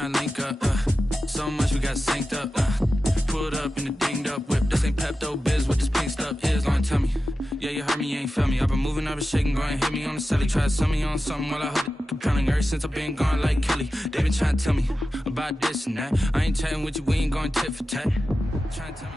trying to link up. So much we got synced up. Pulled up in the dinged up whip. This ain't Pepto Biz, what this pink stuff is. Don't tell me. Yeah, you heard me, you ain't felt me. I've been moving, I've been shaking, go and hit me on the celly. Try to sell me on something while I hold it compelling. Ever since I've been gone like Kelly, they been trying to tell me about this and that. I ain't chatting with you, we ain't going tit for tat. Trying to tell me.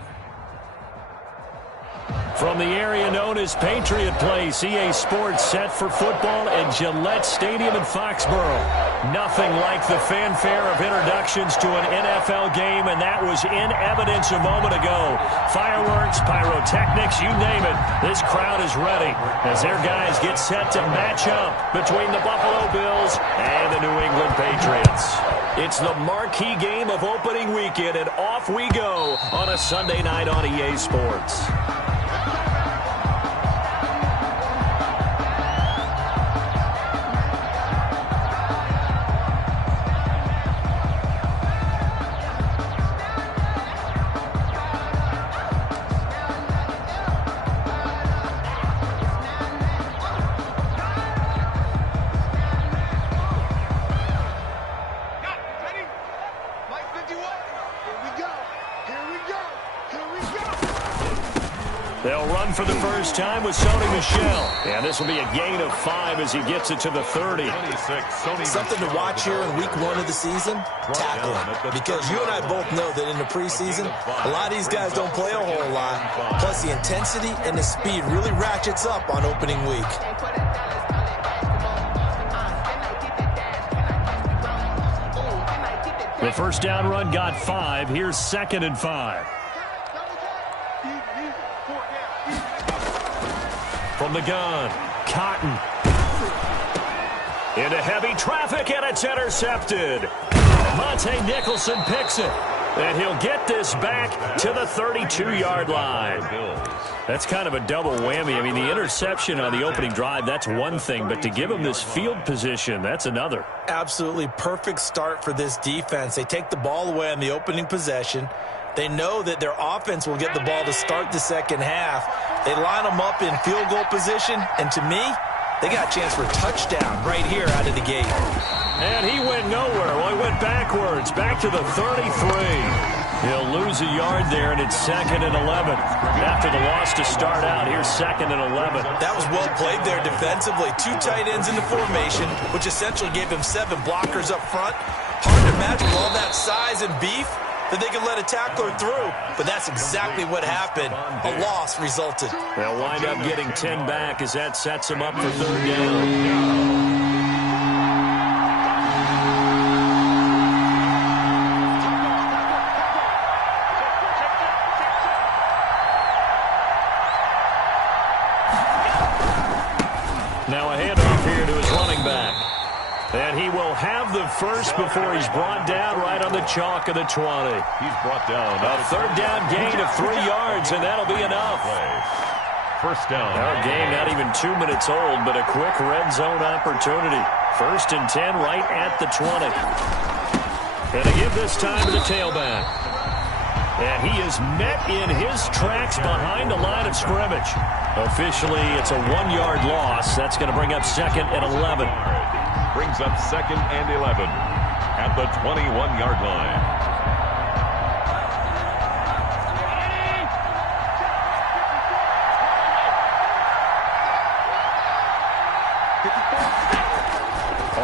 From the area known as Patriot Place, EA Sports set for football at Gillette Stadium in Foxborough. Nothing like the fanfare of introductions to an NFL game, and that was in evidence a moment ago. Fireworks, pyrotechnics, you name it. This crowd is ready as their guys get set to match up between the Buffalo Bills and the New England Patriots. It's the marquee game of opening weekend, and off we go on a Sunday night on EA Sports. They'll run for the first time with Sony Michel. And this will be a gain of 5 as he gets it to the 30. Something to watch here in week 1 of the season, tackling. Because you and I both know that in the preseason, a lot of these guys don't play a whole lot. Plus the intensity and the speed really ratchets up on opening week. The first down run got 5. Here's 2nd and 5. From the gun, Cotton. Into heavy traffic, and it's intercepted. Monte Nicholson picks it. And he'll get this back to the 32-yard line. That's kind of a double whammy. I mean, the interception on the opening drive, that's one thing. But to give him this field position, that's another. Absolutely perfect start for this defense. They take the ball away on the opening possession. They know that their offense will get the ball to start the second half. They line them up in field goal position, and to me, they got a chance for a touchdown right here out of the gate. And he went nowhere. Well, he went backwards, back to the 33. He'll lose a yard there, and it's 2nd and 11. After the loss to start out, here's 2nd and 11. That was well played there defensively. 2 tight ends in the formation, which essentially gave him 7 blockers up front. Hard to imagine with all that size and beef that they could let a tackler through, but that's exactly what happened. A loss resulted. They'll wind up getting 10 back as that sets them up for 3rd down. Now a handoff here to his running back. And he will have the first before he's brought down right on the chalk of the 20. He's brought down. A 3rd down gain of 3 yards, and that'll be enough. First down. Our game not even 2 minutes old, but a quick red zone opportunity. 1st and 10 right at the 20. And they give this time to the tailback. And he is met in his tracks behind the line of scrimmage. Officially, it's a 1-yard loss. That's going to bring up 2nd and 11. Brings up 2nd and 11 at the 21-yard line.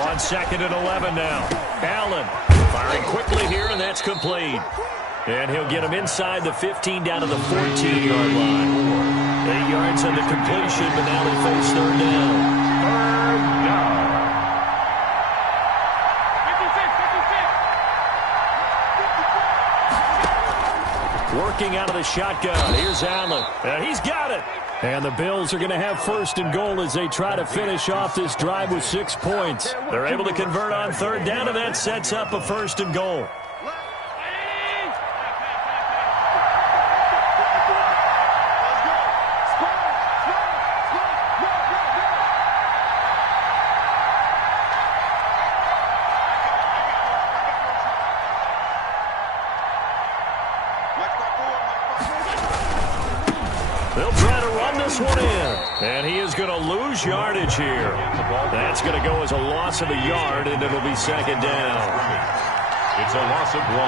On 2nd and 11 now. Allen firing quickly here, and that's complete. And he'll get him inside the 15 down to the 14-yard line. 8 yards on the completion, but now they face 3rd down. Working out of the shotgun. Here's Allen. And he's got it. And the Bills are going to have 1st and goal as they try to finish off this drive with 6 points. They're able to convert on 3rd down, and that sets up a 1st and goal. They'll try to run this one in. And he is going to lose yardage here. That's going to go as a loss of a yard, and it'll be 2nd down. It's a loss of 1.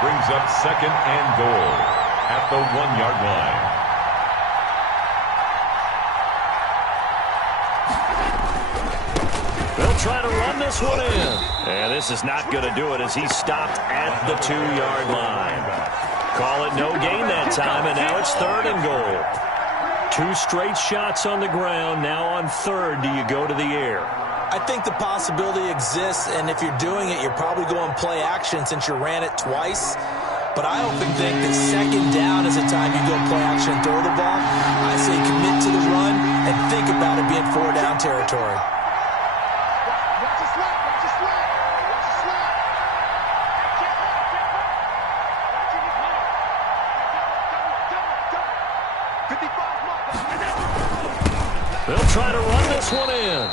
Brings up 2nd and goal at the 1-yard line. They'll try to run this one in. And this is not going to do it as he's stopped at the 2-yard line. Call it no gain that time, and now it's 3rd and goal. 2 straight shots on the ground. Now on 3rd, do you go to the air? I think the possibility exists, and if you're doing it, you're probably going play action since you ran it twice. But I often think that 2nd down is the time you go play action and throw the ball. I say commit to the run and think about it being 4-down territory. They'll try to run this one in.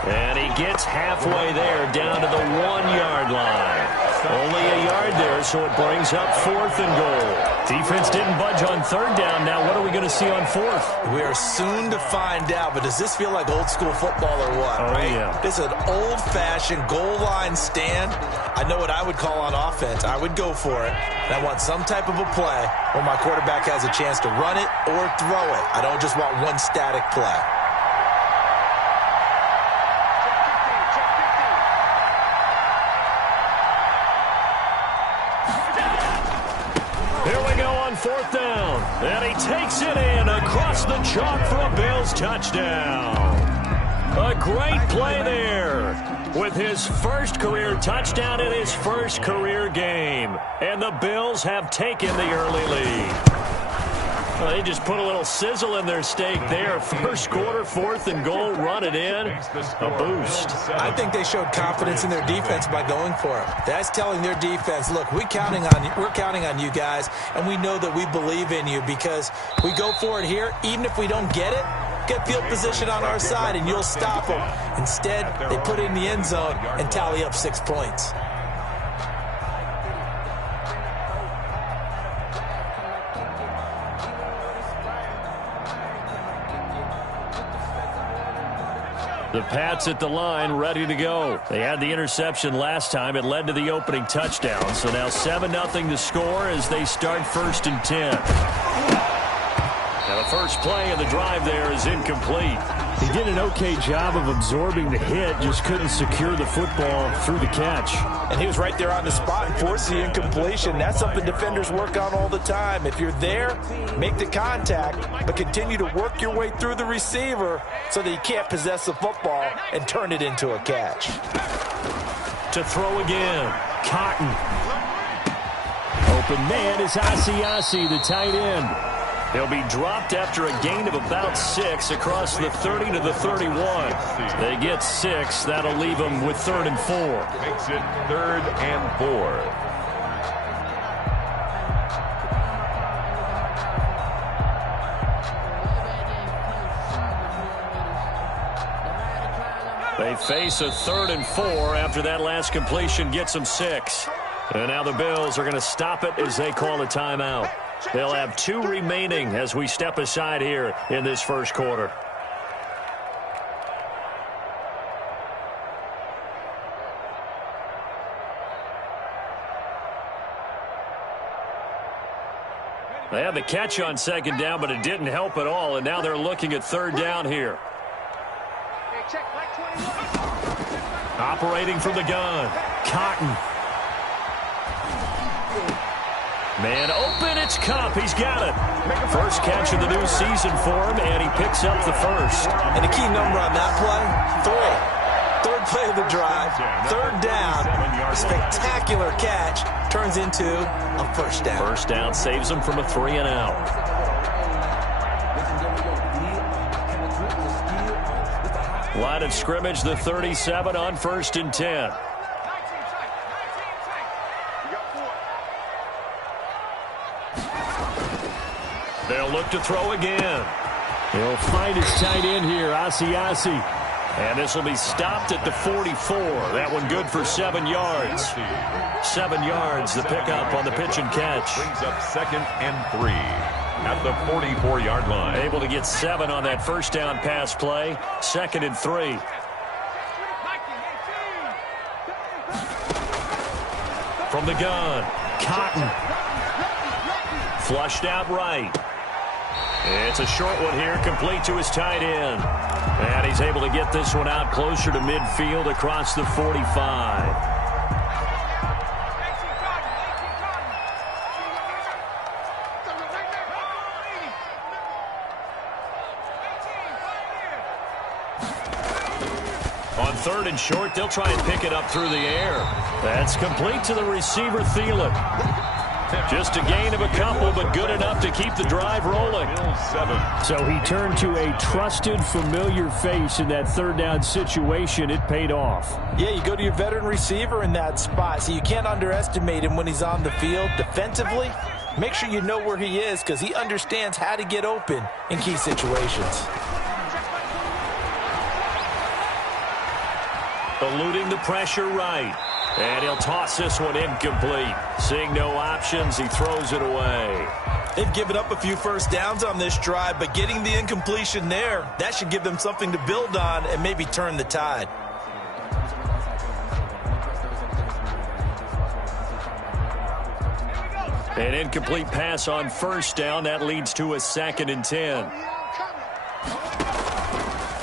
And he gets halfway there, down to the 1-yard line. Only a yard there, so it brings up 4th and goal. Defense didn't budge on 3rd down. Now what are we going to see on 4th? We are soon to find out, but does this feel like old school football or what? Oh, right? Yeah. This is an old-fashioned goal line stand. I know what I would call on offense. I would go for it. And I want some type of a play where my quarterback has a chance to run it or throw it. I don't just want one static play. Here we go on 4th down. And he takes it in across the chalk for a Bills touchdown. A great play there with his first career touchdown in his first career game. And the Bills have taken the early lead. Well, they just put a little sizzle in their steak there. First quarter, 4th and goal, run it in. A boost. I think they showed confidence in their defense by going for it. That's telling their defense, look, we're counting on you guys, and we know that we believe in you because we go for it here. Even if we don't get it, get field position on our side, and you'll stop them. Instead, they put it in the end zone and tally up 6 points. The Pats at the line, ready to go. They had the interception last time. It led to the opening touchdown. So now 7-0 to score as they start 1st and 10. Now the first play of the drive there is incomplete. He did an okay job of absorbing the hit, just couldn't secure the football through the catch. And he was right there on the spot and forced the incompletion. That's something defenders work on all the time. If you're there, make the contact, but continue to work your way through the receiver so that you can't possess the football and turn it into a catch. To throw again, Cotton. Open man is Asiasi, the tight end. He'll be dropped after a gain of about 6 across the 30 to the 31. They get 6. That'll leave them with 3rd and 4. Makes it 3rd and 4. They face a 3rd and 4 after that last completion gets them 6. And now the Bills are going to stop it as they call a timeout. They'll have 2 remaining as we step aside here in this first quarter. They had the catch on 2nd down, but it didn't help at all, and now they're looking at 3rd down here. Operating from the gun, Cotton. Man open, it's Cup. He's got it. First catch of the new season for him, and he picks up the first. And the key number on that play, 3. 3rd play of the drive, 3rd down, a spectacular catch turns into a first down. First down saves him from a 3 and out. Line of scrimmage, the 37 on 1st and 10. They'll look to throw again. He'll find his tight end here, Asiasi. And this will be stopped at the 44. That one good for 7 yards. 7 yards, the pickup on the pitch and catch. Brings up 2nd and 3 at the 44-yard line. Able to get 7 on that first down pass play. 2nd and 3. From the gun, Cotton. Flushed out right. It's a short one here, complete to his tight end. And he's able to get this one out closer to midfield across the 45. On third and short, they'll try and pick it up through the air. That's complete to the receiver, Thielen. Just a gain of a couple, but good enough to keep the drive rolling. So he turned to a trusted, familiar face in that third down situation. It paid off. Yeah, you go to your veteran receiver in that spot, so you can't underestimate him when he's on the field. Defensively, make sure you know where he is because he understands how to get open in key situations. Eluding the pressure right. And he'll toss this one incomplete. Seeing no options, he throws it away. They've given up a few first downs on this drive, but getting the incompletion there, that should give them something to build on and maybe turn the tide. An incomplete pass on first down. That leads to a 2nd and 10.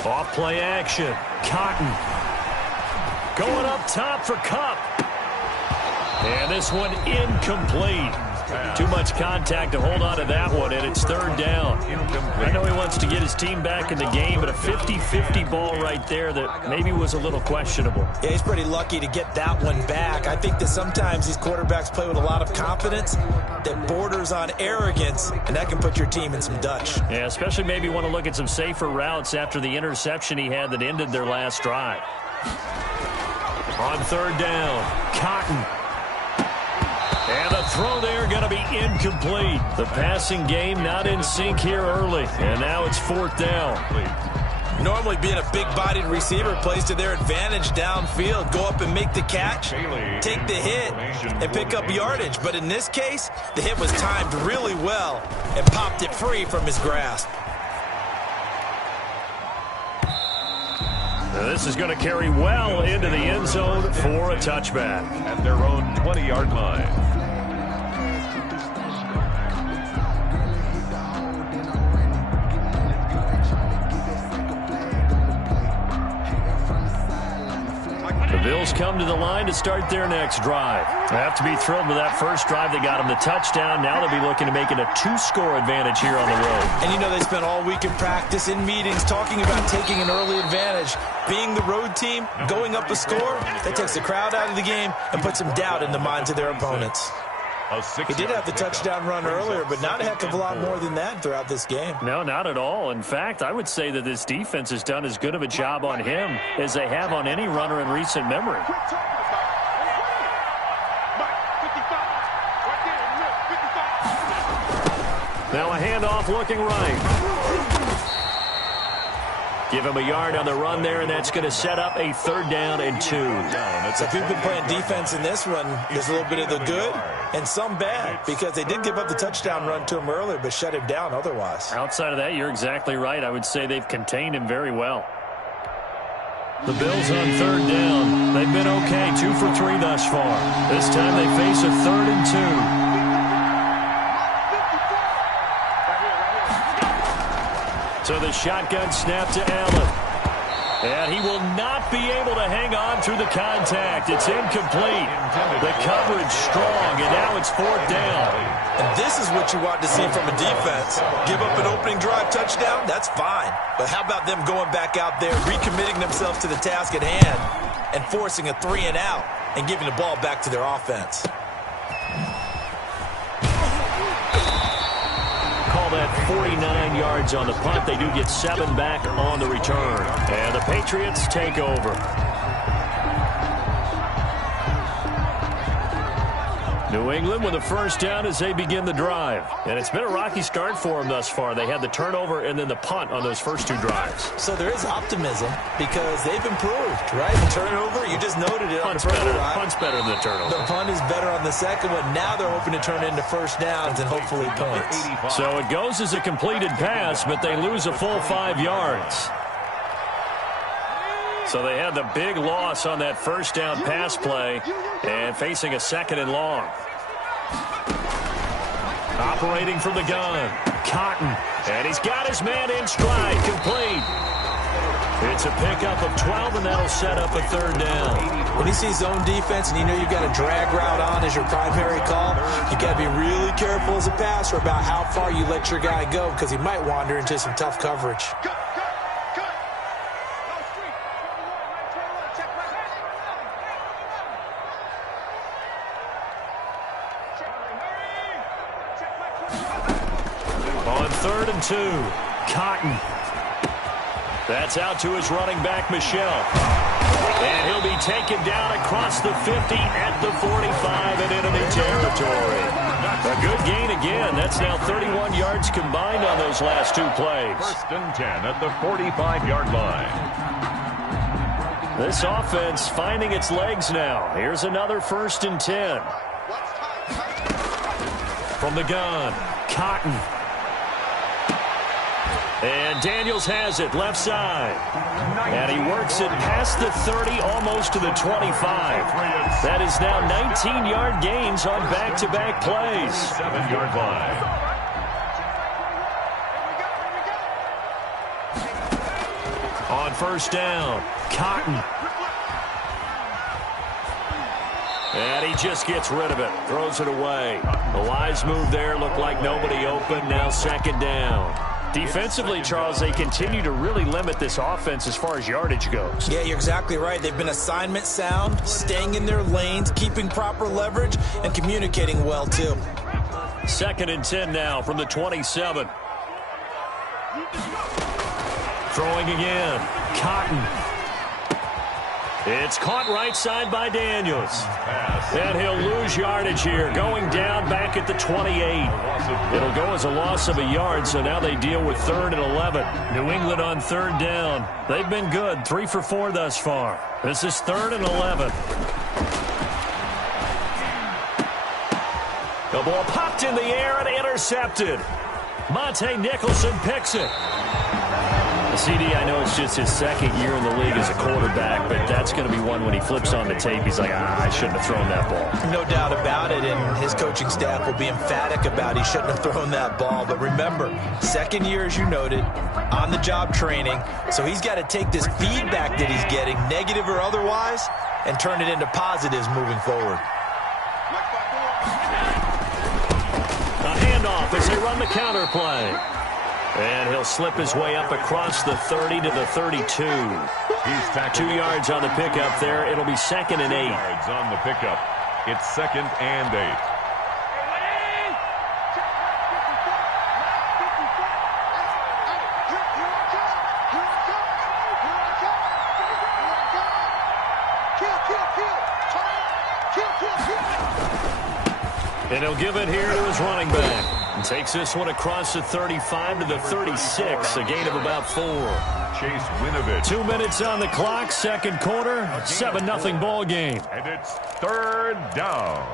Off play action. Cotton. Going up top for Kupp. And this one incomplete. Too much contact to hold on to that one, and it's third down. I know he wants to get his team back in the game, but a 50-50 ball right there that maybe was a little questionable. Yeah, he's pretty lucky to get that one back. I think that sometimes these quarterbacks play with a lot of confidence that borders on arrogance, and that can put your team in some Dutch. Yeah, especially maybe want to look at some safer routes after the interception he had that ended their last drive. On third down, Cotton. And the throw there going to be incomplete. The passing game not in sync here early. And now it's fourth down. Normally being a big-bodied receiver plays to their advantage downfield. Go up and make the catch, take the hit, and pick up yardage. But in this case, the hit was timed really well and popped it free from his grasp. Now this is going to carry well into the end zone for a touchback. At their own 20-yard line. The Bills come to the line to start their next drive. They have to be thrilled with that first drive. They got them the touchdown. Now they'll be looking to make it a 2-score advantage here on the road. And you know they spent all week in practice, in meetings, talking about taking an early advantage. Being the road team, going up a score, that takes the crowd out of the game and puts some doubt in the minds of their opponents. He did have the touchdown run earlier, but not a heck of a lot more than that throughout this game. No, not at all. In fact, I would say that this defense has done as good of a job on him as they have on any runner in recent memory. Now a handoff looking right. Give him a yard on the run there, and that's going to set up a 3rd down and 2. So if you've been playing defense in this one, there's a little bit of the good and some bad, because they did give up the touchdown run to him earlier, but shut him down otherwise. Outside of that, you're exactly right. I would say they've contained him very well. The Bills on 3rd down. They've been okay, 2 for 3 thus far. This time they face a 3rd and 2. So the shotgun snap to Allen. And he will not be able to hang on through the contact. It's incomplete. The coverage strong, and now it's 4th down. And this is what you want to see from a defense. Give up an opening drive touchdown, that's fine. But how about them going back out there, recommitting themselves to the task at hand, and forcing a 3-and-out and giving the ball back to their offense? That 49 yards on the punt. They do get 7 back on the return. And the Patriots take over. New England with a first down as they begin the drive. And it's been a rocky start for them thus far. They had the turnover and then the punt on those first 2 drives. So there is optimism because they've improved, right? The turnover, you just noted it. Punt's on the first better. drive. Punt's better than the turnover. The punt is better on the second one. Now they're hoping to turn into first downs and hopefully points. So it goes as a completed pass, but they lose a full 5 yards. So they had the big loss on that first down pass play and facing a 2nd and long. Operating from the gun, Cotton. And he's got his man in stride, complete. It's a pickup of 12, and that'll set up a 3rd down. When you see zone defense and you know you've got a drag route on as your primary call, you got to be really careful as a passer about how far you let your guy go because he might wander into some tough coverage. On 3rd and 2, Cotton. That's out to his running back, Michelle. And he'll be taken down across the 50 at the 45 in enemy territory. A good gain again. That's now 31 yards combined on those last 2 plays. 1st and 10 at the 45-yard line. This offense finding its legs now. Here's another 1st and 10. From the gun, Cotton. And Daniels has it, left side. And he works it past the 30, almost to the 25. That is now 19-yard gains on back-to-back plays. 7-yard line. On 1st down, Cotton. And he just gets rid of it, throws it away. A wise move there, looked like nobody open, now 2nd down. Defensively, Charles, they continue to really limit this offense as far as yardage goes. Yeah, you're exactly right. They've been assignment sound, staying in their lanes, keeping proper leverage, and communicating well, too. 2nd and 10 now from the 27. Throwing again, Cotton. It's caught right side by Daniels. And he'll lose yardage here, going down back at the 28. It'll go as a loss of a yard, so now they deal with 3rd and 11. New England on 3rd down. They've been good, 3 for 4 thus far. This is 3rd and 11. The ball popped in the air and intercepted. Monte Nicholson picks it. CD, I know it's just his 2nd year in the league as a quarterback, but that's going to be one when he flips on the tape. He's like, I shouldn't have thrown that ball. No doubt about it, and his coaching staff will be emphatic about he shouldn't have thrown that ball. But remember, 2nd year, as you noted, on-the-job training, so he's got to take this feedback that he's getting, negative or otherwise, and turn it into positives moving forward. A handoff as they run the counter play. And he'll slip his way up across the 30 to the 32. He's 2 yards on the pickup there. It'll be 2nd and 8. 2 yards on the pickup. It's 2nd and 8. And he'll give it here to his running back. And takes this one across the 35 to the 36, a gain of about 4. Chase Winovich. 2 minutes on the clock, 2nd quarter, 7-0 ball game. And it's 3rd down.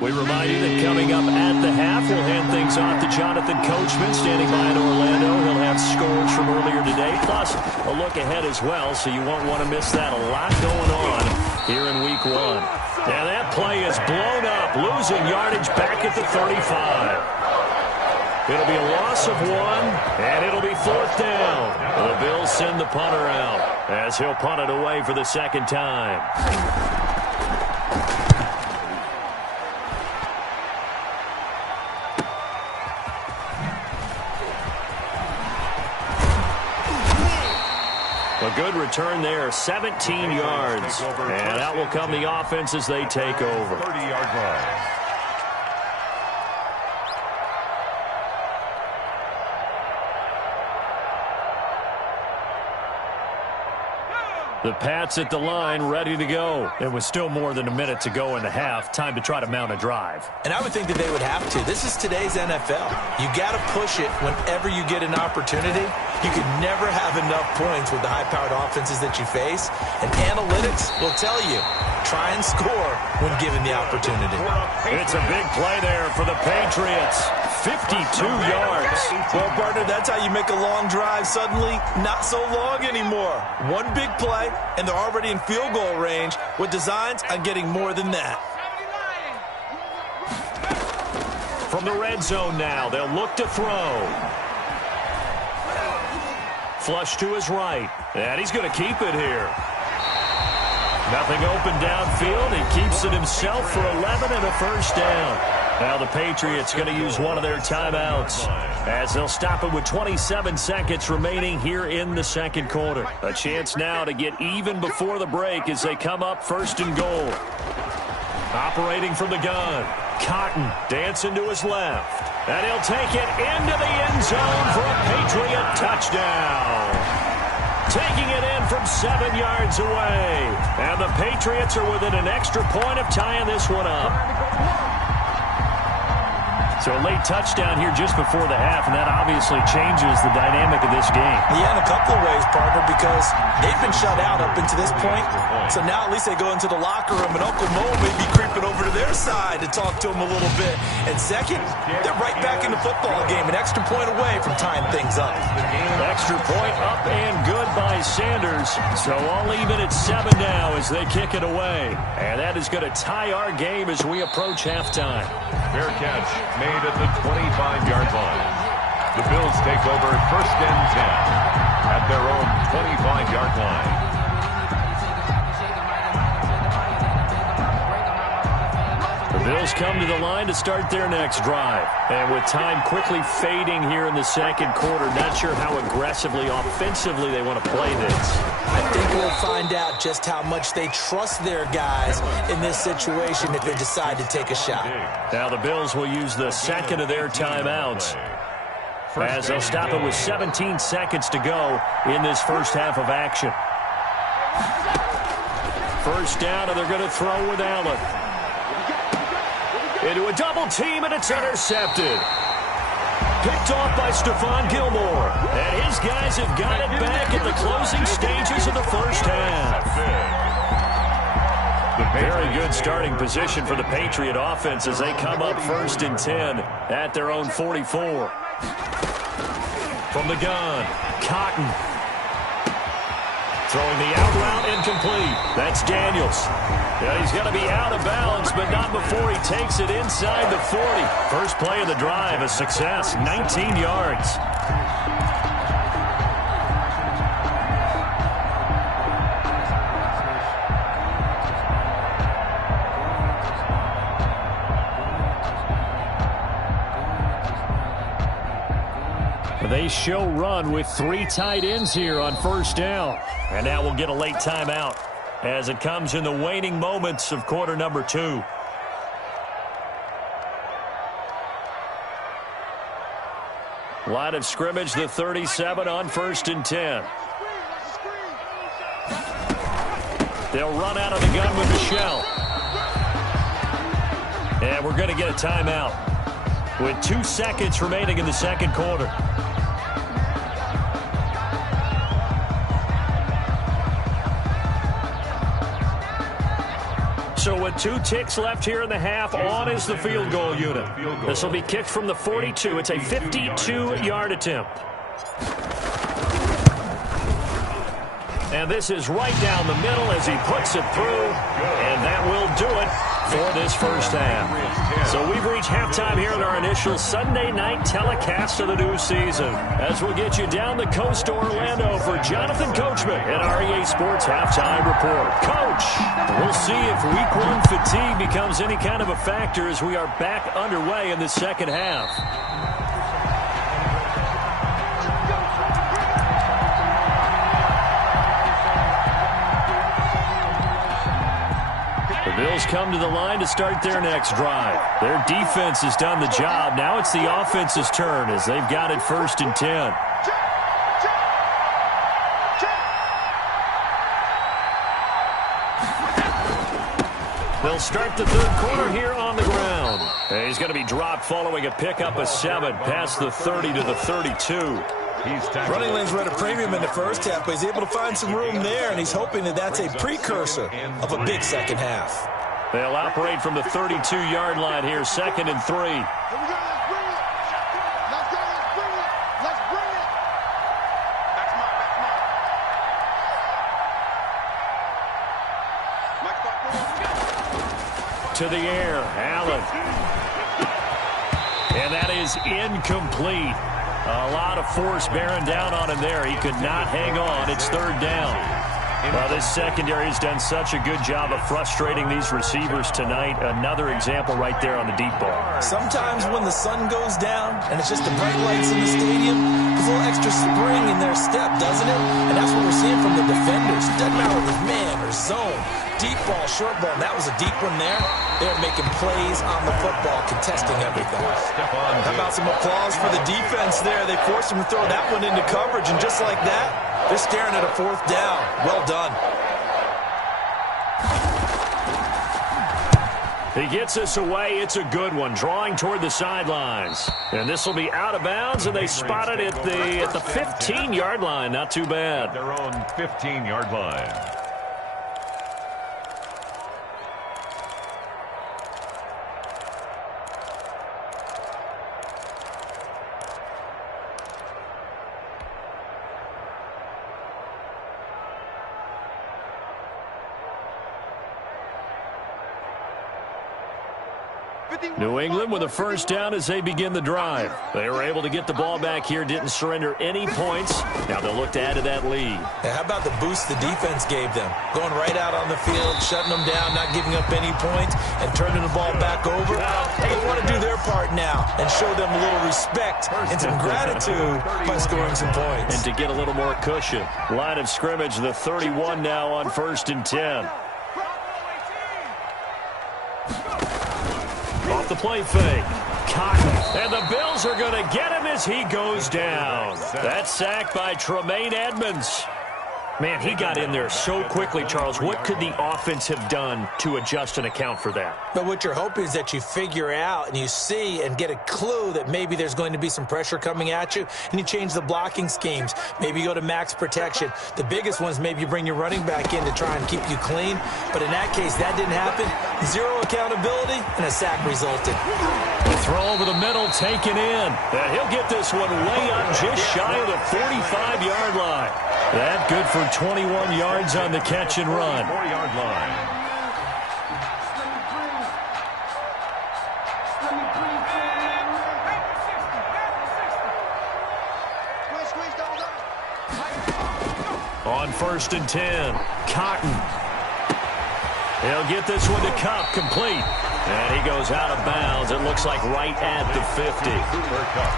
We remind you that coming up at the half, we'll hand things off to Jonathan Coachman, standing by in Orlando. He'll have scores from earlier today, plus a look ahead as well, so you won't want to miss that. A lot going on here in Week 1. And that play is blown up, losing yardage back at the 35. It'll be a loss of 1, and it'll be 4th down. The Bills send the punter out as he'll punt it away for the 2nd time. A good return there, 17 yards. And out will come the offense as they take over. 30-yard line. The Pats at the line, ready to go. It was still more than a minute to go in the half. Time to try to mount a drive. And I would think that they would have to. This is today's NFL. You got to push it whenever you get an opportunity. You could never have enough points with the high-powered offenses that you face. And analytics will tell you, try and score when given the opportunity. It's a big play there for the Patriots. 52 yards. Well, partner, that's how you make a long drive suddenly not so long anymore. One big play, and they're already in field goal range with designs on getting more than that. From the red zone now, they'll look to throw. Flush to his right, and he's going to keep it here. Nothing open downfield. He keeps it himself for 11 and a first down. Now the Patriots going to use one of their timeouts as they'll stop it with 27 seconds remaining here in the second quarter. A chance now to get even before the break as they come up first and goal. Operating from the gun, Cotton dancing to his left. And he'll take it into the end zone for a Patriot touchdown. Taking it in from 7 yards away. And the Patriots are within an extra point of tying this one up. So a late touchdown here just before the half, and that obviously changes the dynamic of this game. Yeah, in a couple of ways, partner, because they've been shut out up until this point. So now at least they go into the locker room, and Uncle Mo may be creeping over to their side to talk to him a little bit. And second, they're right back in the football game, an extra point away from tying things up. Extra point up and good by Sanders. So all even at 7 now as they kick it away. And that is going to tie our game as we approach halftime. Fair catch made at the 25-yard line. The Bills take over first and 10 at their own 25-yard line. The Bills come to the line to start their next drive. And with time quickly fading here in the second quarter, not sure how aggressively, offensively they want to play this. I think we'll find out just how much they trust their guys in this situation if they decide to take a shot. Now the Bills will use the second of their timeouts as they'll stop it with 17 seconds to go in this first half of action. First down, and they're going to throw with Allen. Into a double team, and it's intercepted. Picked off by Stephon Gilmore. And his guys have got it back at the closing stages of the first half. Very good starting position for the Patriot offense as they come up first and 10 at their own 44. From the gun, Cotton. Throwing the out route incomplete. That's Daniels. Yeah, he's going to be out of bounds, but not before he takes it inside the 40. First play of the drive, a success, 19 yards. They show run with 3 tight ends here on first down. And now we'll get a late timeout as it comes in the waning moments of quarter number 2. Line of scrimmage, the 37 on first and 10. They'll run out of the gun with Michelle. And we're going to get a timeout with 2 seconds remaining in the second quarter. So with 2 ticks left here in the half, on is the field goal unit. This will be kicked from the 42. It's a 52-yard attempt. And this is right down the middle as he puts it through. And that will do it for this first half. So we've reached halftime here in our initial Sunday night telecast of the new season. As we'll get you down the coast to Orlando for Jonathan Coachman at our EA Sports Halftime Report. Coach, we'll see if week 1 fatigue becomes any kind of a factor as we are back underway in the second half. The Bills come to the line to start their next drive. Their defense has done the job. Now it's the offense's turn as they've got it first and 10. They'll start the third quarter here on the ground. And he's going to be dropped following a pickup of 7 past the 30 to the 32. Running lanes were at a premium in the first half, but he's able to find some room there, and he's hoping that that's a precursor of a big second half. They'll operate from the 32-yard line here, 2nd and 3. To the air, Allen. And that is incomplete. A lot of force bearing down on him there. He could not hang on. It's 3rd down. Well, this secondary has done such a good job of frustrating these receivers tonight. Another example right there on the deep ball. Sometimes when the sun goes down and it's just the bright lights in the stadium, there's a little extra spring in their step, doesn't it? And that's what we're seeing from the defenders. It doesn't matter if it's man or zone. Deep ball, short ball, and that was a deep one there. They're making plays on the football, contesting everything. How about some applause for the defense there? They forced him to throw that one into coverage, and just like that, they're staring at a 4th down. Well done. He gets us away. It's a good one, drawing toward the sidelines. And this will be out of bounds, and they spot it at the 15-yard line. Not too bad. Their own 15-yard line. New England with a 1st down as they begin the drive. They were able to get the ball back here, didn't surrender any points. Now they'll look to add to that lead. Now, how about the boost the defense gave them? Going right out on the field, shutting them down, not giving up any points, and turning the ball back over. They want to do their part now and show them a little respect and some gratitude by scoring some points. And to get a little more cushion. Line of scrimmage, the 31 now on 1st and 10. Off the play fake. Cotton. And the Bills are going to get him as he goes down. That sack by Tremaine Edmonds. Man, he got in there so quickly, Charles. What could the offense have done to adjust and account for that? But what you're hoping is that you figure out and you see and get a clue that maybe there's going to be some pressure coming at you, and you change the blocking schemes. Maybe you go to max protection. The biggest ones, maybe you bring your running back in to try and keep you clean. But in that case, that didn't happen. Zero accountability, and a sack resulted. The throw over the middle, taken in. And he'll get this one way up just shy of the 45-yard line. That good for 21 yards on the catch and run. 4-yard line. On 1st and 10, Cotton. He'll get this one to Cup, complete. And he goes out of bounds. It looks like right at the 50.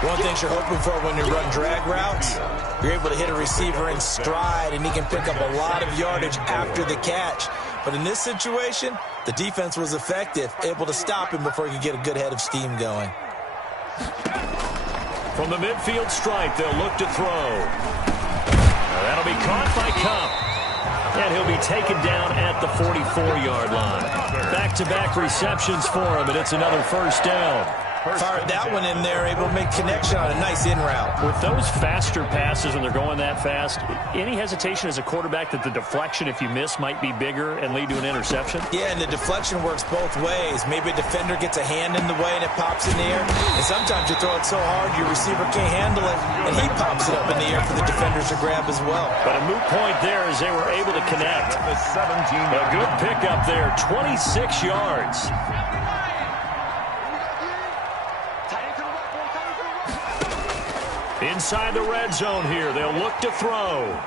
One thing you're hoping for when you run drag routes, you're able to hit a receiver in stride, and he can pick up a lot of yardage after the catch. But in this situation, the defense was effective, able to stop him before he could get a good head of steam going. From the midfield stripe, they'll look to throw. That'll be caught by Cup. And he'll be taken down at the 44-yard line. Back-to-back receptions for him, and it's another 1st down. Fired that one in there, able to make connection on a nice in route. With those faster passes when they're going that fast, any hesitation as a quarterback that the deflection, if you miss, might be bigger and lead to an interception? Yeah, and the deflection works both ways. Maybe a defender gets a hand in the way and it pops in the air. And sometimes you throw it so hard your receiver can't handle it, and he pops it up in the air for the defenders to grab as well. But a moot point there as they were able to connect. A good pickup there, 26 yards. Inside the red zone here, they'll look to throw.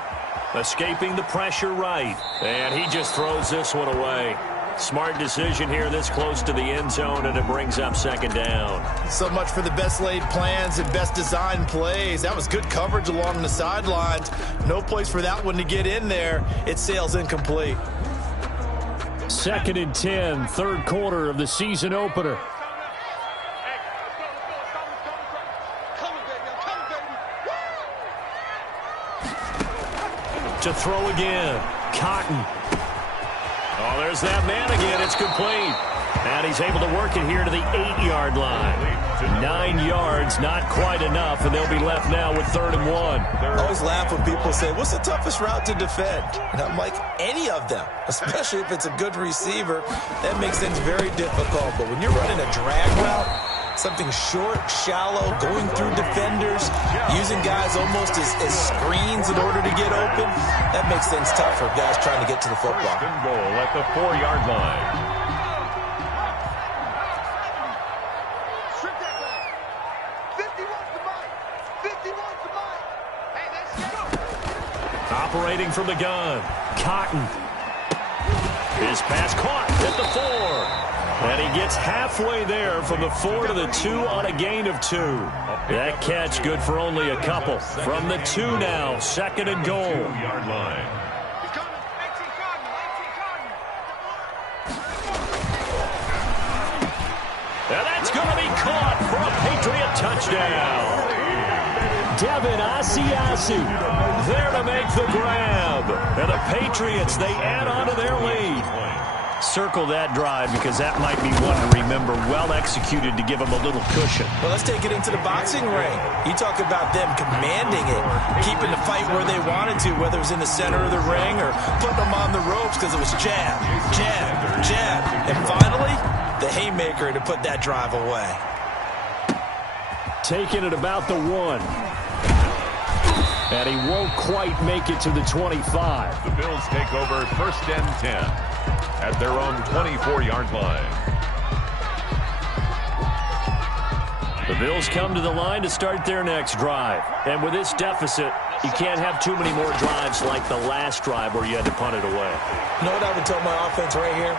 Escaping the pressure right. And he just throws this one away. Smart decision here this close to the end zone, and it brings up 2nd down. So much for the best laid plans and best designed plays. That was good coverage along the sidelines. No place for that one to get in there. It sails incomplete. 2nd and 10, 3rd quarter of the season opener. To throw again. Cotton. Oh, there's that man again. It's complete. And he's able to work it here to the 8-yard line. 9 yards, not quite enough, and they'll be left now with 3rd and 1. I always laugh when people say, what's the toughest route to defend? And I'm like, any of them, especially if it's a good receiver. That makes things very difficult. But when you're running a drag route, something short, shallow, going through defenders, using guys almost as screens in order to get open, that makes things tough for guys trying to get to the football. 1st and goal at the 4-yard line. Operating from the gun, Cotton. His pass caught at the 4. And he gets halfway there from the 4 to the 2 on a gain of 2. That catch good for only a couple. From the 2 now, 2nd and goal. 2-yard line. And that's going to be caught for a Patriot touchdown. Devin Asiasi there to make the grab. And the Patriots, they add on to their lead. Circle that drive because that might be one to remember. Well executed to give them a little cushion. Well, let's take it into the boxing ring. You talk about them commanding it, keeping the fight where they wanted to, whether it was in the center of the ring or putting them on the ropes because it was jab, jab, jab. And finally, the haymaker to put that drive away. Taking it about the 1. And he won't quite make it to the 25. The Bills take over 1st and 10 at their own 24-yard line. The Bills come to the line to start their next drive. And with this deficit, you can't have too many more drives like the last drive where you had to punt it away. You know what I would tell my offense right here?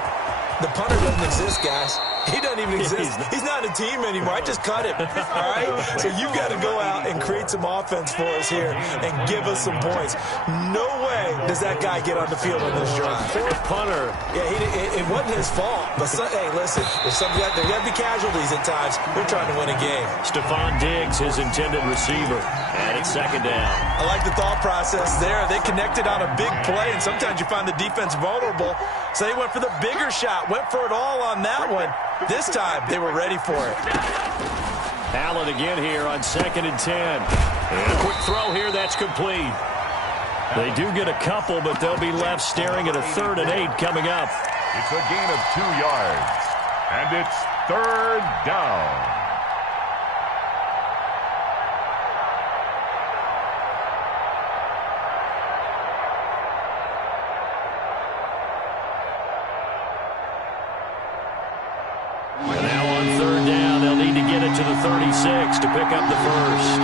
The punter doesn't exist, guys. He doesn't even exist. He's not a team anymore. I just cut him. All right? So you've got to go out and create some offense for us here and give us some points. No way does that guy get on the field on this drive. Fourth punter. Yeah, it wasn't his fault. But, hey, listen, there's got to be casualties at times. We're trying to win a game. Stephon Diggs, his intended receiver. And it's 2nd down. I like the thought process there. They connected on a big play, and sometimes you find the defense vulnerable. So they went for the bigger shot, went for it all on that one. This time, they were ready for it. Allen again here on 2nd and 10. And a quick throw here, that's complete. They do get a couple, but they'll be left staring at a 3rd and 8 coming up. It's a gain of 2 yards, and it's 3rd down. To the 36 to pick up the 1st.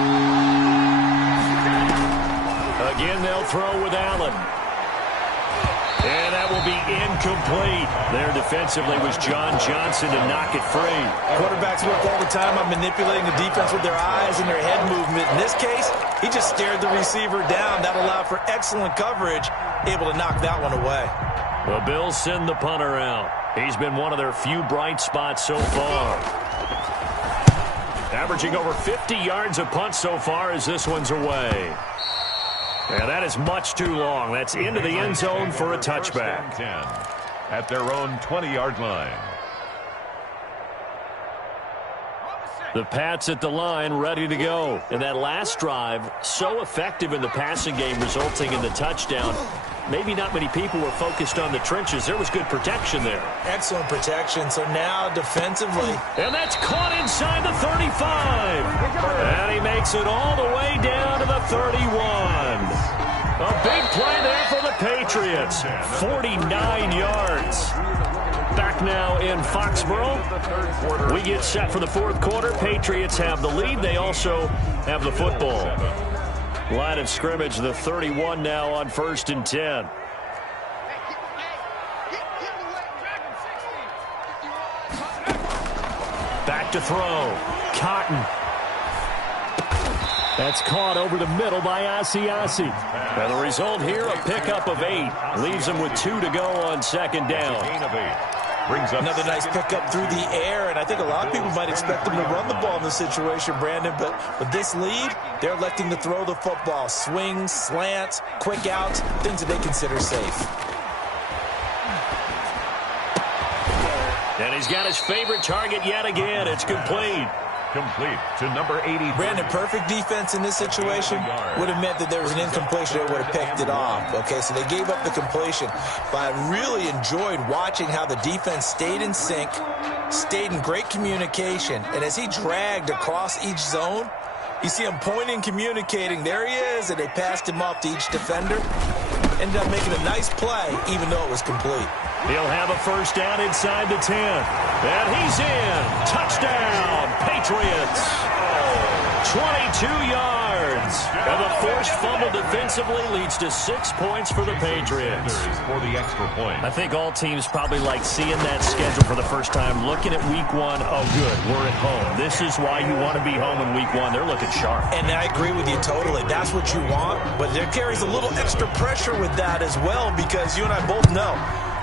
Again, they'll throw with Allen. And that will be incomplete. There defensively was John Johnson to knock it free. Quarterbacks work all the time on manipulating the defense with their eyes and their head movement. In this case, he just stared the receiver down. That allowed for excellent coverage, able to knock that one away. The Bills send the punter out. He's been one of their few bright spots so far. Averaging over 50 yards a punt so far as this one's away. And that is much too long. That's into the end zone for a touchback. 10 at their own 20-yard line. The Pats at the line, ready to go. And that last drive, so effective in the passing game, resulting in the touchdown. Maybe not many people were focused on the trenches. There was good protection there. Excellent protection. So now defensively. And that's caught inside the 35. And he makes it all the way down to the 31. A big play there for the Patriots. 49 yards. Back now in Foxborough. We get set for the 4th quarter. Patriots have the lead. They also have the football. Line of scrimmage, the 31 now on 1st and 10. Back to throw. Cotton. That's caught over the middle by Asiasi. And the result here, a pickup of 8. Leaves them with 2 to go on 2nd down. Gain of 8. Brings up another nice pickup through the air, and I think a lot of people might expect them to run the ball in this situation, Brandon, but with this lead, they're electing to throw the football. Swings, slants, quick outs, things that they consider safe. And he's got his favorite target yet again. It's complete. complete to number 80. Brandon, perfect defense in this situation would have meant that there was an incompletion. They would have picked it off. Okay, so they gave up the completion. But I really enjoyed watching how the defense stayed in sync, stayed in great communication, and as he dragged across each zone, you see him pointing, communicating. There he is, and they passed him off to each defender. Ended up making a nice play, even though it was complete. He'll have a first down inside the 10. And he's in. Touchdown, Patriots. 22 yards. And the forced fumble defensively leads to 6 points for the Patriots. For the extra point. I think all teams probably like seeing that schedule for the first time, looking at week 1. Oh, good, we're at home. This is why you want to be home in week 1. They're looking sharp. And I agree with you totally. That's what you want. But there carries a little extra pressure with that as well, because you and I both know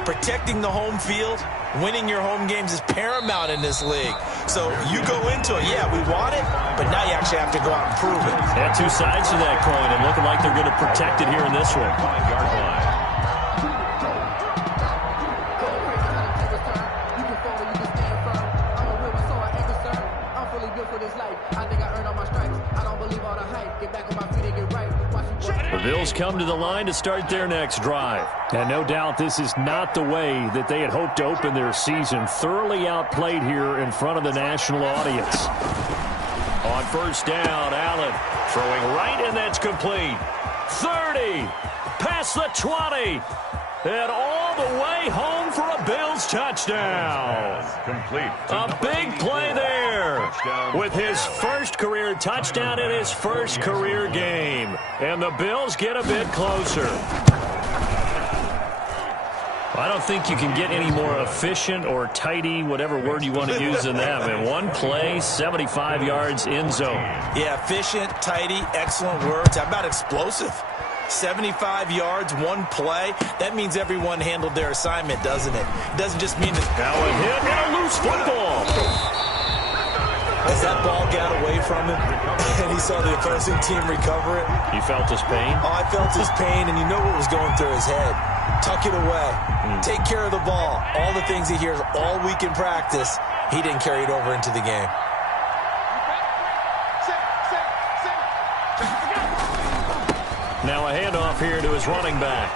protecting the home field, winning your home games is paramount in this league. So you go into it, yeah, we want it, but now you actually have to go out and prove it. Yeah, two sides to that coin, and looking like they're going to protect it here in this one. 5-yard line. The Bills come to the line to start their next drive. And no doubt this is not the way that they had hoped to open their season. Thoroughly outplayed here in front of the national audience. On first down, Allen throwing right, and that's complete. 30, past the 20, and all the way home for a Bills touchdown. Complete. A big play there with his first career touchdown in his first career game. And the Bills get a bit closer. I don't think you can get any more efficient or tidy, whatever word you want to use in that. In one play, 75 yards in zone. Yeah, efficient, tidy, excellent words. How about explosive? 75 yards, one play. That means everyone handled their assignment, doesn't it? It doesn't just mean that. Now a hit and a loose football. As that ball got away from him and he saw the opposing team recover it. You felt his pain? Oh, I felt his pain, and you know what was going through his head. Tuck it away. Take care of the ball. All the things he hears all week in practice, he didn't carry it over into the game. Now a handoff here to his running back.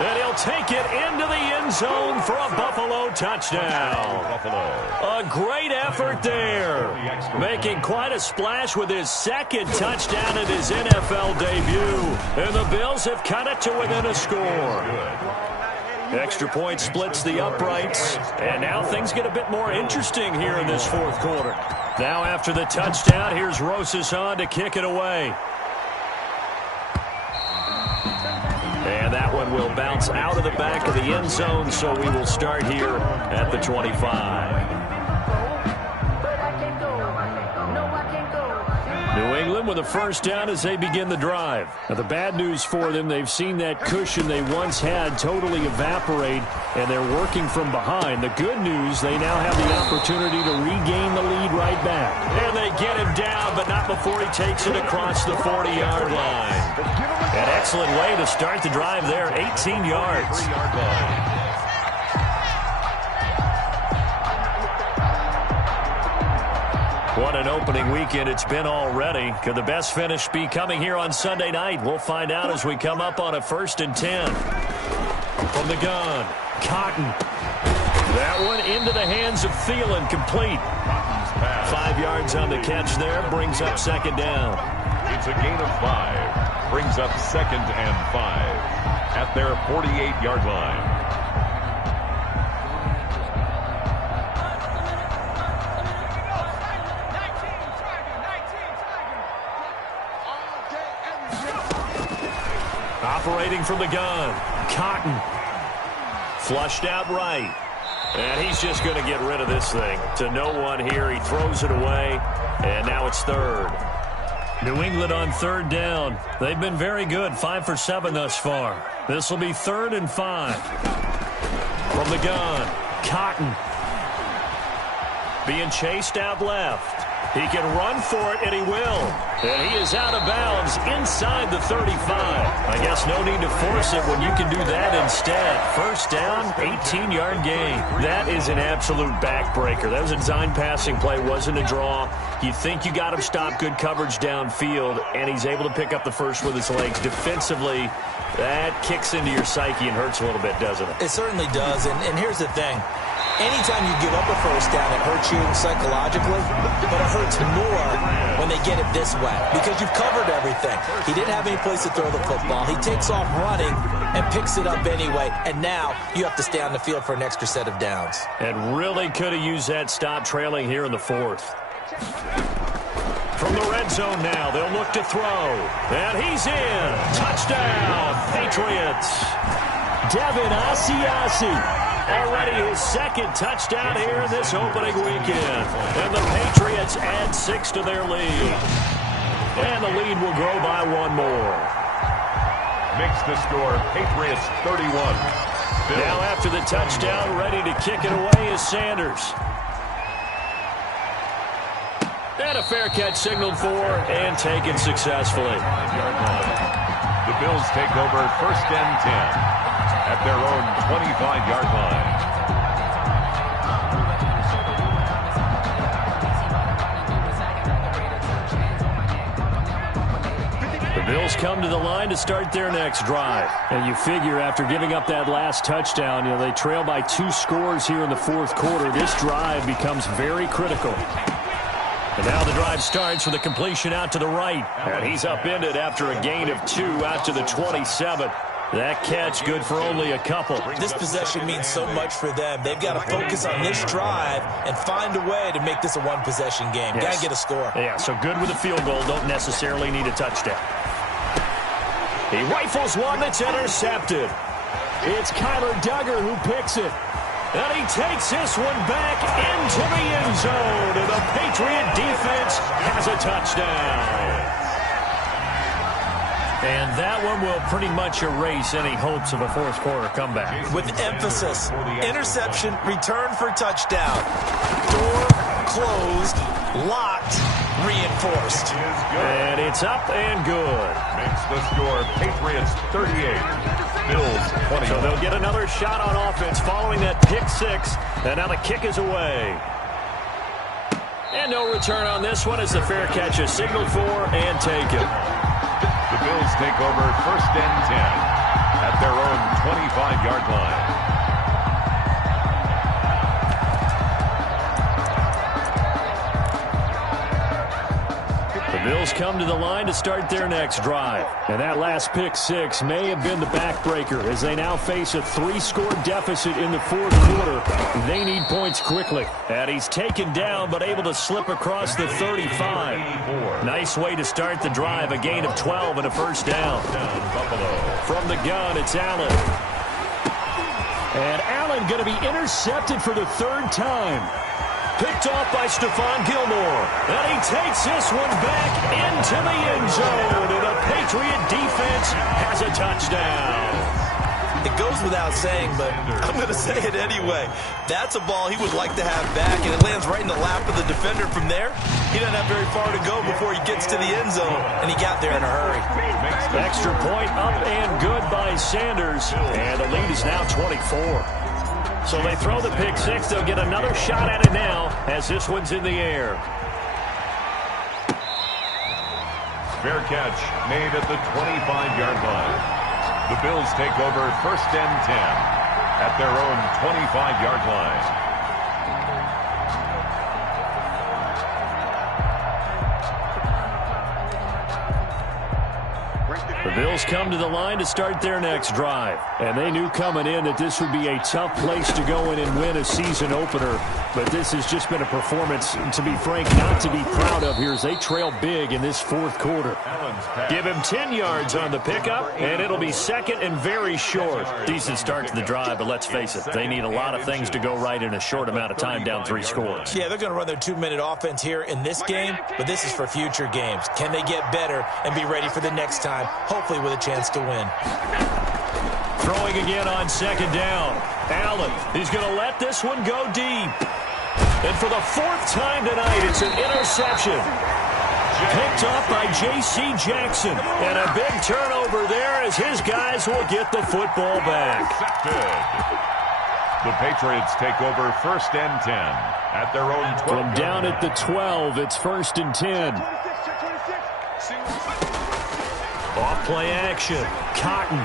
And he'll take it into the end zone for a Buffalo touchdown. A great effort there. Making quite a splash with his second touchdown in his NFL debut. And the Bills have cut it to within a score. Extra point splits the uprights. And now things get a bit more interesting here in this fourth quarter. Now after the touchdown, here's Rosas on to kick it away. And that one will bounce out of the back of the end zone, so we will start here at the 25. New England with a first down as they begin the drive. Now, the bad news for them, they've seen that cushion they once had totally evaporate, and they're working from behind. The good news, they now have the opportunity to regain the lead right back. And they get him down, but not before he takes it across the 40-yard line. An excellent way to start the drive there, 18 yards. What an opening weekend it's been already. Could the best finish be coming here on Sunday night? We'll find out as we come up on a 1st and 10. From the gun, Cotton. That one into the hands of Thielen, complete. 5 yards on the catch there, brings up second down. It's a gain of 5. Brings up 2nd and 5 at their 48-yard line. Operating from the gun, Cotton. Flushed out right. And he's just going to get rid of this thing. To no one here, he throws it away, and now it's third. New England on 3rd down. They've been very good, 5 for 7 thus far. This will be 3rd and 5. From the gun, Cotton. Being chased out left. He can run for it, and he will. And he is out of bounds inside the 35. I guess no need to force it when you can do that instead. First down, 18-yard gain. That is an absolute backbreaker. That was a design passing play, wasn't a draw. You think you got him stopped, good coverage downfield, and he's able to pick up the first with his legs. Defensively, that kicks into your psyche and hurts a little bit, doesn't it? It certainly does, and here's the thing. Anytime you give up a first down, it hurts you psychologically, but it hurts more when they get it this way because you've covered everything. He didn't have any place to throw the football. He takes off running and picks it up anyway, and now you have to stay on the field for an extra set of downs. And really could have used that stop trailing here in the fourth. From the red zone now, they'll look to throw. And he's in. Touchdown, Patriots. Devin Asiasi. Already his second touchdown here in this opening weekend. And the Patriots add 6 to their lead. And the lead will grow by 1 more. Makes the score Patriots 31. Now after the touchdown, ready to kick it away is Sanders. And a fair catch signaled for and taken successfully. The Bills take over first and 10 at their own 25-yard line. The Bills come to the line to start their next drive. And you figure after giving up that last touchdown, they trail by 2 scores here in the fourth quarter. This drive becomes very critical. And now the drive starts with a completion out to the right. And he's upended after a gain of 2 out to the 27. That catch good for only a couple. This possession means so much for them. They've got to focus on this drive and find a way to make this a one-possession game. Yes. Got to get a score. Yeah, so good with a field goal. Don't necessarily need a touchdown. He rifles one that's intercepted. It's Kyler Duggar who picks it. And he takes this one back into the end zone. And the Patriot defense has a touchdown. And that one will pretty much erase any hopes of a fourth quarter comeback. With emphasis, interception, return for touchdown. Door closed, locked, reinforced. And it's up and good. Makes the score Patriots 38. Bills 20. So they'll get another shot on offense following that pick 6. And now the kick is away. And no return on this one as the fair catch is signaled for and taken. The Bills take over first and 10 at their own 25-yard line. The Bills come to the line to start their next drive. And that last pick 6 may have been the backbreaker as they now face a 3-score deficit in the fourth quarter. They need points quickly. And he's taken down but able to slip across the 35. Nice way to start the drive. A gain of 12 and a first down. From the gun, it's Allen. And Allen going to be intercepted for the 3rd time. Picked off by Stephon Gilmore. And he takes this one back into the end zone. And the Patriot defense has a touchdown. It goes without saying, but I'm going to say it anyway. That's a ball he would like to have back, and it lands right in the lap of the defender from there. He doesn't have very far to go before he gets to the end zone, and he got there in a hurry. Extra point up and good by Sanders. And the lead is now 24. So they throw the pick 6. They'll get another shot at it now as this one's in the air. Fair catch made at the 25-yard line. The Bills take over first and 10 at their own 25-yard line. The Bills come to the line to start their next drive. And they knew coming in that this would be a tough place to go in and win a season opener. But this has just been a performance, to be frank, not to be proud of here as they trail big in this fourth quarter. Give him 10 yards on the pickup, and it'll be second and very short. Decent start to the drive, but let's face it, they need a lot of things to go right in a short amount of time down 3 scores. Yeah, they're going to run their 2-minute offense here in this game, but this is for future games. Can they get better and be ready for the next time, hopefully with a chance to win? Throwing again on second down. Allen, he's going to let this one go deep. And for the fourth time tonight, it's an interception. Picked off by J.C. Jackson. And a big turnover there as his guys will get the football back. The Patriots take over 1st and 10 at their own 12. From down at the 12, it's 1st and 10. Off play action. Cotton.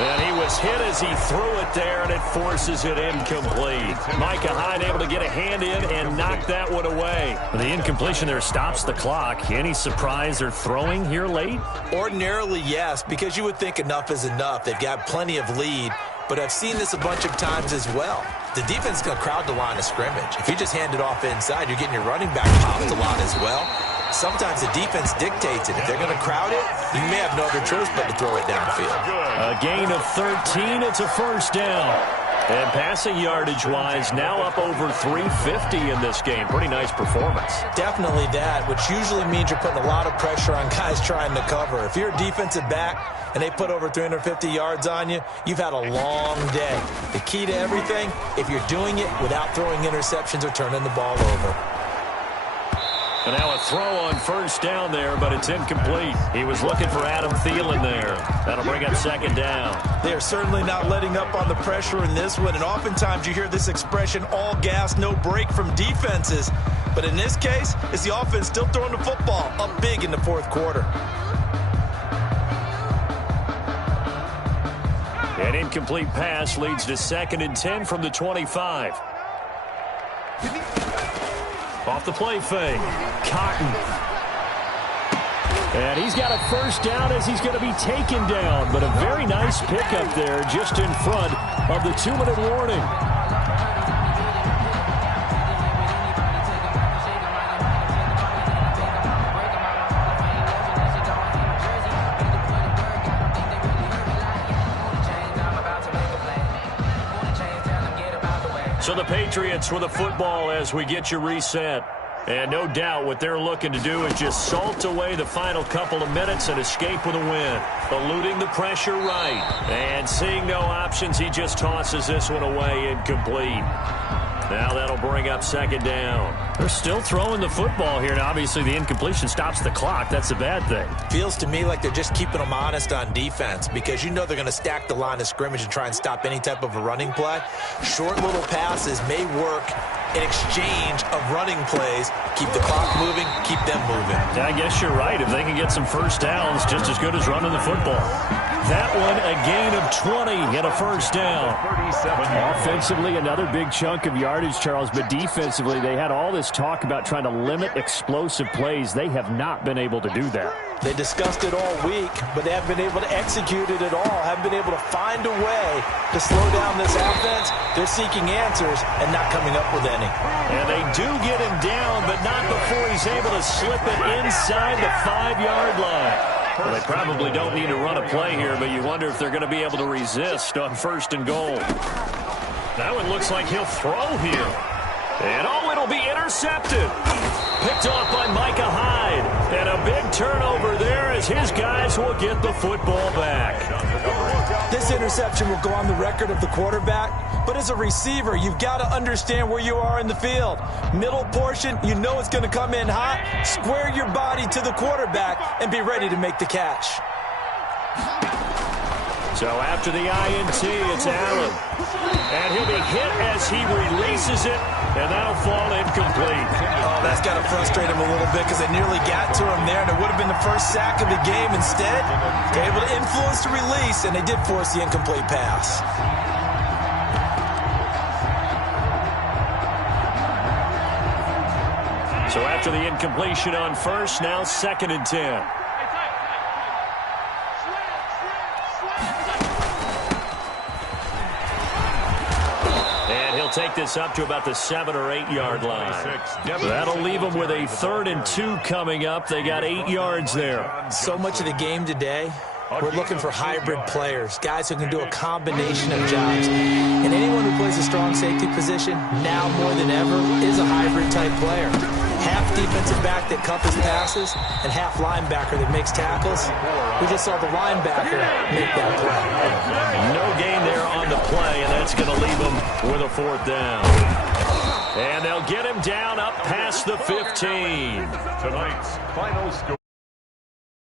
And he was hit as he threw it there, and it forces it incomplete. Micah Hyde able to get a hand in and knock that one away. The incompletion there stops the clock. Any surprise or throwing here late? Ordinarily, yes, because you would think enough is enough. They've got plenty of lead, but I've seen this a bunch of times as well. The defense is going to crowd the line of scrimmage. If you just hand it off inside, you're getting your running back popped a lot as well. Sometimes the defense dictates it. If they're going to crowd it, you may have no other choice but to throw it downfield. A gain of 13. It's a first down. And passing yardage-wise, now up over 350 in this game. Pretty nice performance. Definitely that, which usually means you're putting a lot of pressure on guys trying to cover. If you're a defensive back and they put over 350 yards on you, you've had a long day. The key to everything, if you're doing it without throwing interceptions or turning the ball over. And now a throw on first down there, but it's incomplete. He was looking for Adam Thielen there. That'll bring up second down. They are certainly not letting up on the pressure in this one, and oftentimes you hear this expression, all gas, no break from defenses. But in this case, it's the offense still throwing the football up big in the fourth quarter. An incomplete pass leads to 2nd and 10 from the 25. Off the play fake. Cotton. And he's got a first down as he's going to be taken down. But a very nice pickup there just in front of the 2-minute warning. So the Patriots with the football as we get you reset. And no doubt what they're looking to do is just salt away the final couple of minutes and escape with a win. Eluding the pressure right. And seeing no options, he just tosses this one away incomplete. Now that'll bring up second down. They're still throwing the football here. Now, obviously, the incompletion stops the clock. That's a bad thing. Feels to me like they're just keeping them honest on defense because you know they're going to stack the line of scrimmage and try and stop any type of a running play. Short little passes may work in exchange of running plays. Keep the clock moving, keep them moving. I guess you're right. If they can get some first downs, just as good as running the football. That one, a gain of 20 and a first down. Offensively, another big chunk of yardage, Charles, but defensively, they had all this talk about trying to limit explosive plays. They have not been able to do that. They discussed it all week, but they haven't been able to execute it at all, haven't been able to find a way to slow down this offense. They're seeking answers and not coming up with any. And they do get him down, but not before he's able to slip it inside the 5-yard line. Well, they probably don't need to run a play here, but you wonder if they're going to be able to resist on 1st and goal. That one looks like he'll throw here. And it'll be intercepted. Picked off by Micah Hyde. And a big turnover there as his guys will get the football back. This interception will go on the record of the quarterback, but as a receiver, you've got to understand where you are in the field. Middle portion, you know it's going to come in hot. Square your body to the quarterback and be ready to make the catch. So after the INT, it's Allen. And he'll be hit as he releases it, and that'll fall incomplete. Oh, that's got to frustrate him a little bit because they nearly got to him there, and it would have been the first sack of the game. Instead, they're able to influence the release, and they did force the incomplete pass. So after the incompletion on first, now 2nd and 10. Take this up to about the 7 or 8 yard line. That'll leave them with a 3rd and 2 coming up. They got 8 yards there. So much of the game today, we're looking for hybrid players, guys who can do a combination of jobs. And anyone who plays a strong safety position, now more than ever, is a hybrid type player. Half defensive back that covers passes and half linebacker that makes tackles. We just saw the linebacker make that play. No gain there on the play, and that's That's going to leave them with a 4th down. And they'll get him down up past the 15. Tonight's final score.